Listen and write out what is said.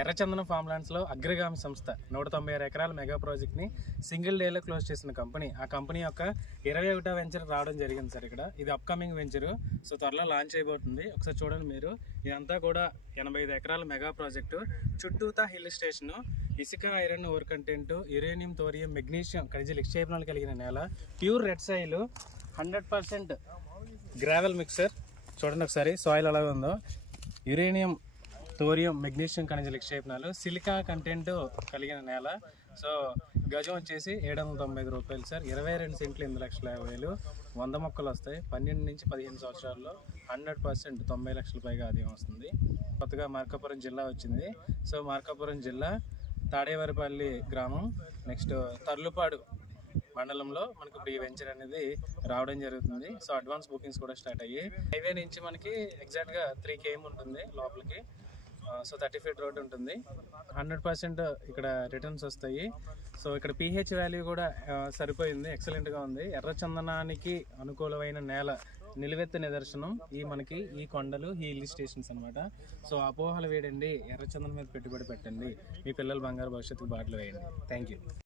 ఎర్రచందనం ఫామ్ ల్యాండ్స్లో అగ్రగామి సంస్థ 196 ఎకరాల మెగా ప్రాజెక్ట్ని సింగిల్ డేలో క్లోజ్ చేసిన కంపెనీ. ఆ కంపెనీ యొక్క 21వ వెంచర్ రావడం జరిగింది సార్. ఇక్కడ ఇది అప్కమింగ్ వెంచరు. సో త్వరలో లాంచ్ అయిపోతుంది. ఒకసారి చూడండి మీరు. ఇదంతా కూడా 85 ఎకరాల మెగా ప్రాజెక్టు. చుట్టూతా హిల్ స్టేషను, ఇసుక, iron ore content, uranium, thorium, magnesium ఖనిజ నిక్షేపణాలు కలిగిన నేల, pure red soil, 100% gravel mixer. చూడండి ఒకసారి సాయిల్ ఎలా ఉందో. యురేనియం, థోరియం, మెగ్నీషియం ఖనిజ నిక్షేపణాలు, సిలికా కంటెంట్ కలిగిన నేల. సో గజం వచ్చేసి 795 రూపాయలు సార్. 22 సెంట్లు 8,50,000. 100 మొక్కలు వస్తాయి. 12 నుంచి 15 సంవత్సరాల్లో 100% 90 లక్షల పైగా ఆదాయం వస్తుంది. కొత్తగా మార్కాపురం జిల్లా వచ్చింది. సో మార్కాపురం జిల్లా తాడేవారిపల్లి గ్రామం, నెక్స్ట్ తర్లుపాడు మండలంలో మనకి ఇప్పుడు ఈ వెంచర్ అనేది రావడం జరుగుతుంది. సో అడ్వాన్స్ బుకింగ్స్ కూడా స్టార్ట్ అయ్యాయి. హైవే నుంచి మనకి ఎగ్జాక్ట్గా 3 km ఉంటుంది లోపలికి. సో 30 feet రోడ్ ఉంటుంది. 100% ఇక్కడ రిటర్న్స్ వస్తాయి. సో ఇక్కడ pH వాల్యూ కూడా సరిపోయింది, ఎక్సలెంట్గా ఉంది. ఎర్రచందనానికి అనుకూలమైన నేల, నిలువెత్తు నిదర్శనం మనకి ఈ కొండలు, ఈ హిల్ స్టేషన్స్ అనమాట. సో అపోహలు వేయండి, ఎర్రచందనం మీద పెట్టుబడి పెట్టండి, మీ పిల్లల బంగారు భవిష్యత్తుకు బాటలు వేయండి. Thank you.